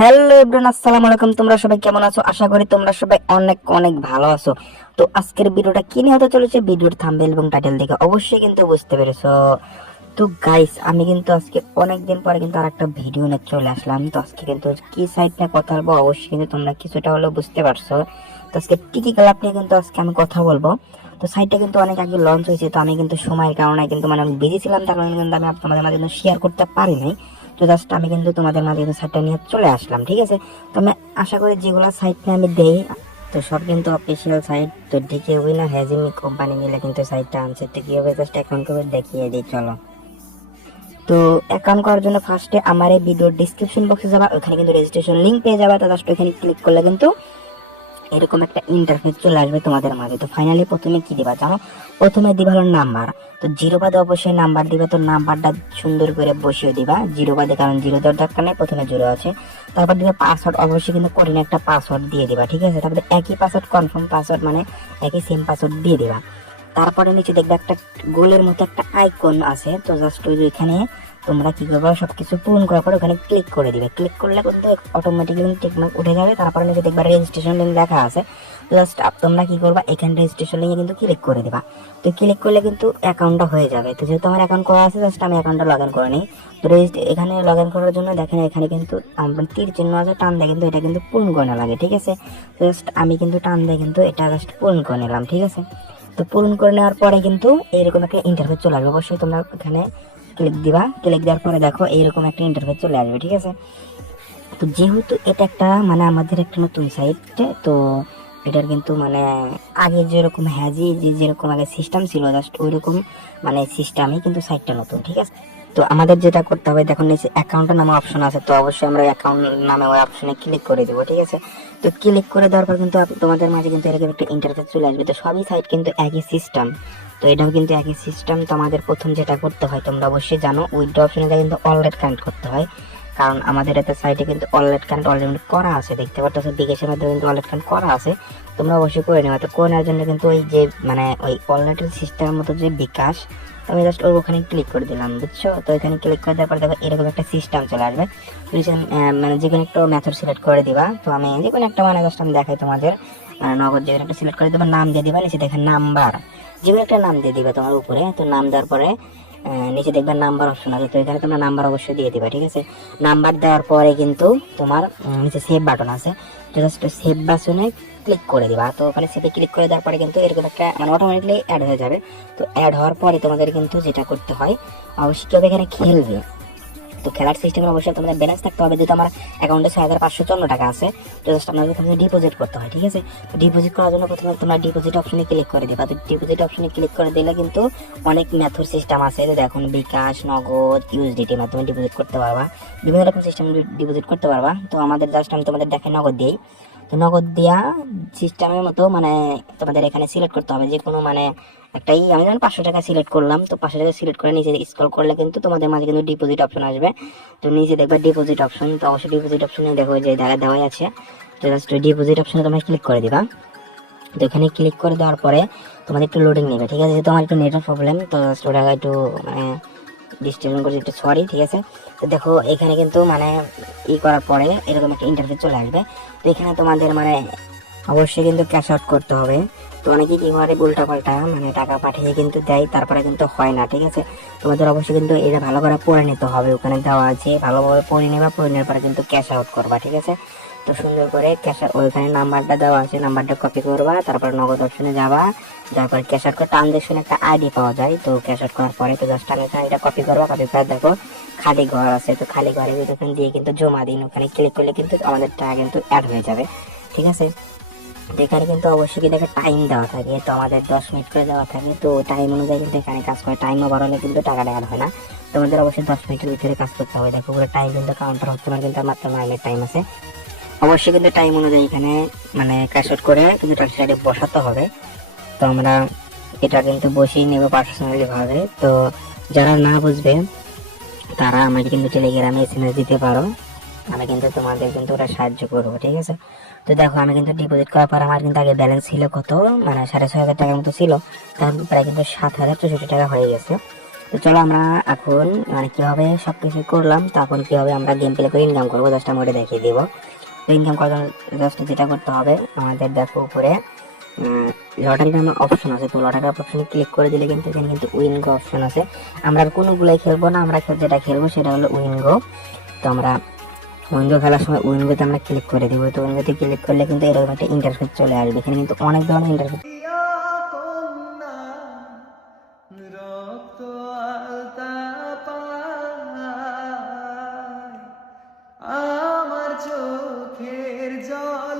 Hello everyone, আসসালামু আলাইকুম। তোমরা সবাই কেমন আছো? আশা করি তোমরা সবাই অনেক অনেক ভালো আছো। তো আজকের ভিডিওটা কি নিয়ে হতে চলেছে, ভিডিওর থাম্বনেল এবং টাইটেল দেখে অবশ্যই কিন্তু বুঝতে পেরেছো। তো গাইস, আমি কিন্তু আজকে অনেকদিন পরে কিন্তু আরেকটা ভিডিও নিয়ে চলে আসলাম। তো আজকে কিন্তু কি সাইট নিয়ে কথা বলবো অবশ্যই কিন্তু তোমরা কিছুটা হলেও বুঝতে পারছো। তো আজকে টিকি ক্লাব নিয়ে কিন্তু আজকে আমি কথা বলবো। তো সাইটটা কিন্তু অনেক আগে লঞ্চ হয়েছে, তো আমি কিন্তু সময়ের কারণে কিন্তু মানে আমি বিজি ছিলাম, তার কারণে কিন্তু আমি তোমাদের মাঝে কিন্তু শেয়ার করতে পারি নাই। তো জাস্ট আমি কিন্তু তোমাদের মাঝে কিন্তু সাইটটা নিয়ে চলে আসলাম, ঠিক আছে। তো আমি আশা করি যেগুলো সাইট নিয়ে আমি দেই, তো সব কিন্তু অফিসিয়াল সাইট। তো ডিকে উইনা হ্যাজিমি কোম্পানি মিলে কিন্তু সাইটটা আনছে। তো কিভাবে জাস্ট অ্যাকাউন্ট করে দেখিয়ে দিই, চলো। তো অ্যাকাউন্ট করার জন্য ফার্স্টে আমার এই ভিডিওর ডিসক্রিপশন বক্সে যাবা, ওখানে কিন্তু রেজিস্ট্রেশন লিংক পেয়ে যাবে। তো জাস্ট ওখানে ক্লিক করলে কিন্তু এরকম একটা ইন্টারফেস চলে আসবে তোমাদের মাঝে। তো ফাইনালি প্রথমে কি দিবা জানো? প্রথমে দিবা হলো নাম্বার। তো জিরো বাদে অবশ্যই নাম্বার দিবে। তো নাম্বারটা সুন্দর করে বসিয়ে দিবা জিরো বাদে, কারণ জিরো দেওয়ার দরকার নেই, প্রথমে জিরো আছে। তারপর দিবে পাসওয়ার্ড, অবশ্যই কিন্তু কঠিন একটা পাসওয়ার্ড দিয়ে দিবা, ঠিক আছে। তারপরে একই পাসওয়ার্ড, কনফার্ম পাসওয়ার্ড, মানে একই সেম পাসওয়ার্ড দিয়ে দিবা। তারপরে নিচে দেখবে একটা গোলের মতো একটা আইকন আছে। তো জাস্ট ওই যে এখানে তোমরা কি করবে, সবকিছু পূরণ করার পর ওখানে ক্লিক করে দিবে। ক্লিক করলে কিন্তু অটোমেটিক্যালি টিকমার্ক উঠে যাবে। তারপরে নিচে দেখবে রেজিস্ট্রেশন লিঙ্ক লেখা আছে। জাস্ট তোমরা কি করবা, এখানে রেজিস্ট্রেশন লিঙ্কে কিন্তু ক্লিক করে দিবা। তো ক্লিক করলে কিন্তু অ্যাকাউন্টটা হয়ে যাবে। তো যেহেতু আমার অ্যাকাউন্ট করা আছে, জাস্ট আমি অ্যাকাউন্টটা লগ ইন করে নিই। তো এখানে লগ ইন করার জন্য দেখেন এখানে কিন্তু আমার তীর চিহ্ন আছে, টান দেয় কিন্তু এটা কিন্তু পূরণ করে না লাগে, ঠিক আছে। জাস্ট আমি কিন্তু টান দেয় কিন্তু এটা জাস্ট পূরণ করে নিলাম, ঠিক আছে। তো পূরণ করে নেওয়ার পরে কিন্তু এরকম একটা ইন্টারফেস চলে আসবে। অবশ্যই তোমরা এখানে ক্লিক দিবা। ক্লিক দেওয়ার পরে দেখো এইরকম একটা ইন্টারফেস চলে আসবে, ঠিক আছে। তো যেহেতু এটা একটা মানে আমাদের একটা নতুন সাইট, তো এটার কিন্তু মানে আগে যেরকম হ্যাজি যেরকম আগে সিস্টেম ছিল, জাস্ট ওইরকম মানে সিস্টেমই, কিন্তু সাইটটা নতুন, ঠিক আছে। তো আমাদের যেটা করতে হবে, দেখুন নিচে অ্যাকাউন্টের নামে অপশন আছে। তো অবশ্যই আমরা অ্যাকাউন্ট নামে ওই অপশনে ক্লিক করে দেবো, ঠিক আছে। তো ক্লিক করে দেওয়ার পর কিন্তু তোমাদের মাঝে কিন্তু এরকম একটা ইন্টারফেস চলে আসবে। তো সবই সাইট কিন্তু একই সিস্টেম, তো এটাও কিন্তু একই সিস্টেম। তো আমাদের প্রথম যেটা করতে হয় তোমরা অবশ্যই জানো, উইথড্র অপশনে কিন্তু অলরেডি কানেক্ট করতে হয়, কারণ আমাদের এতে সাইটে কিন্তু ওয়ালেট কানেক্ট অলরেডি করা আছে, দেখতে পাচ্ছ বিকাশের মাধ্যমে কিন্তু ওয়ালেট কানেক্ট করা আছে। তোমরা অবশ্যই করে নেবে। তো করে নেওয়ার জন্য কিন্তু ওই যে মানে ওই ওয়ালেটের সিস্টেমের মতো যে বিকাশ, আমি জাস্ট ওখানে ক্লিক করে দিলাম, বুঝছো। তো এখানে ক্লিক করে দেওয়ার পর দেখো এরকম একটা সিস্টেম চলে আসবে। মানে যে কোনো একটা মেথড সিলেক্ট করে দিবা। তো আমি যে কোনো একটা মানে জাস্ট আমি দেখাই তোমাদের, নগদ যে কোনো একটা সিলেক্ট করে দেবা, নাম দিয়ে দিবা। নিচে দেখেন নাম্বার, যে কোনো একটা নাম দিয়ে দিবা তোমার উপরে। তো নাম দেওয়ার পরে নিচে দেখবে নাম্বার অপশন আছে। তো এখানে তোমরা নাম্বার অবশ্যই দিয়ে দিবা, ঠিক আছে। নাম্বার দেওয়ার পরে কিন্তু তোমার নিচে সেভ বাটন আছে। তো জাস্ট সেভ বাটনে ক্লিক করে দিবা। তো ওখানে সেভে ক্লিক করে দেওয়ার পরে কিন্তু এরকম একটা মানে অটোমেটিকলি অ্যাড হয়ে যাবে। তো অ্যাড হওয়ার পরে তোমাদের কিন্তু যেটা করতে হয়, অবশ্যই কেউ এখানে খেলবে। তো খেলার সিস্টেমে অবশ্যই তোমাদের ব্যালেন্স থাকতে হবে। যেহেতু আমার অ্যাকাউন্টে 6,554 টাকা আছে, তো জাস্ট আপনাদের এখানে ডিপোজিট করতে হয়, ঠিক আছে। তো ডিপোজিট করার জন্য প্রথমে তোমরা ডিপোজিট অপশনে ক্লিক করে দিবা। তো ডিপোজিট অপশনে ক্লিক করে দিলে কিন্তু অনেক মেথড সিস্টেম আছে। তো দেখুন বিকাশ, নগদ, ইউএসডিটির মাধ্যমে ডিপোজিট করতে পারবা, বিভিন্ন রকম সিস্টেম ডিপোজিট করতে পারবা। তো আমাদের জাস্ট আমি তোমাদের দেখাই নগদ দিই। তো নগদ দেওয়া সিস্টেমের মতো মানে তোমাদের এখানে সিলেক্ট করতে হবে যে কোনো মানে একটাই। আমি যেমন 500 টাকা সিলেক্ট করলাম। তো 500 টাকা সিলেক্ট করে নিচে স্ক্রল করলে কিন্তু তোমাদের মাঝে কিন্তু ডিপোজিট অপশন আসবে। তো নিচে দেখবে ডিপোজিট অপশন। তো অবশ্যই ডিপোজিট অপশনে দেখো যে দেওয়াই আছে। তো জাস্ট ডিপোজিট অপশনে তোমরা ক্লিক করে দিবা। তো এখানে ক্লিক করে দেওয়ার পরে তোমাদের একটু লোডিং নেবে, ঠিক আছে। যেহেতু আমার একটু নেটওয়ার্ক প্রবলেম, তো ওটা একটু মানে ডিস্ট্রিবিউশন করছি, একটু সরি, ঠিক আছে। তো দেখো এখানে কিন্তু মানে করার পরে এরকম একটা ইন্টারফেস চলে আসবে। তো এখানে তোমাদের মানে অবশ্যই কিন্তু ক্যাশ আউট করতে হবে। তো অনেকে কি করে উল্টা পাল্টা মানে টাকা পাঠিয়ে কিন্তু দেয়, তারপরে কিন্তু হয় না, ঠিক আছে। তোমাদের অবশ্যই কিন্তু এটা ভালো করে পড়ে নিতে হবে, ওখানে দেওয়া আছে, ভালোভাবে পড়ে নেবা। পড়ে নেওয়ার পরে কিন্তু ক্যাশ আউট করবা, ঠিক আছে। তো সুন্দর করে ক্যাশ ওইখানে নাম্বারটা দেওয়া আছে, নাম্বারটা কপি করবা, তারপর নগদ অপশনে যাবা। তারপর ক্যাশ আউট করে ট্রানজেকশন একটা আইডি পাওয়া যায়। তো ক্যাশ আউট করার পরে তো জাস্ট আমি এখানে এটা কপি করবা। কপি করে দেখো খালি ঘর আছে, তো খালি ঘরে ওখানে দিয়ে কিন্তু জমা দিন। ওখানে ক্লিক করলে কিন্তু আমাদের টাকা কিন্তু অ্যাড হয়ে যাবে, ঠিক আছে। এখানে কিন্তু অবশ্যই কিন্তু একটা টাইম দেওয়া থাকে। তো আমাদের 10 মিনিট করে দেওয়া থাকে। তো টাইম অনুযায়ী কিন্তু এখানে কাজ করে, টাইম ওভার হলে কিন্তু টাকাটা অ্যাড হয় না। তোমাদের অবশ্যই 10 মিনিটের ভিতরে কাজ করতে হবে। দেখো পুরো টাইম কিন্তু কাউন্টার হচ্ছে না, কিন্তু মাত্র 9 মিনিট টাইম আছে। অবশ্যই কিন্তু টাইম অনুযায়ী এখানে মানে ক্যাশ আউট করে কিন্তু টাকা সাইডে বসাতে হবে। তো আমরা এটা কিন্তু বসিয়ে নেবো পার্সোনালি ভাবে। তো যারা না বুঝবে তারা আমাকে কিন্তু টেলিগ্রামে এসএমএস দিতে পারো, আমি কিন্তু তোমাদের কিন্তু ওটা সাহায্য করবো, ঠিক আছে। তো দেখো আমি কিন্তু ডিপোজিট করার পর আমার কিন্তু আগে ব্যালেন্স ছিল কত, মানে 6,500 টাকার মতো ছিল। তার প্রায় কিন্তু 7,064 টাকা হয়ে গেছে। তো চলো আমরা এখন মানে কিভাবে সবকিছু করলাম, তো এখন কিভাবে আমরা গেম প্লে করে ইনকাম করবো জাস্ট আমি ওটা দেখিয়ে দিব। তো ইনকাম করার জন্য জাস্ট যেটা করতে হবে আমাদের দেখো উপরে লটারি নামে অপশন আছে, তো লটারি অপশনে ক্লিক করে দিলে কিন্তু এখানে কিন্তু উইনগো অপশন আছে। আমরা আর কোনোগুলাই খেলবো না, আমরা যেটা খেলবো সেটা হলো উইনগো। তো আমরা উইন্ডো খেলার সময় উইন্ডোতে আমরা ক্লিক করে দিব। তো উইন্ডোতে ক্লিক করলে কিন্তু এরকম একটা ইন্টারফেস চলে আসবে। এখানে কিন্তু অনেক ধরনের ইন্টারফেস রক্ত আলতা পায়, আমার চোখের জল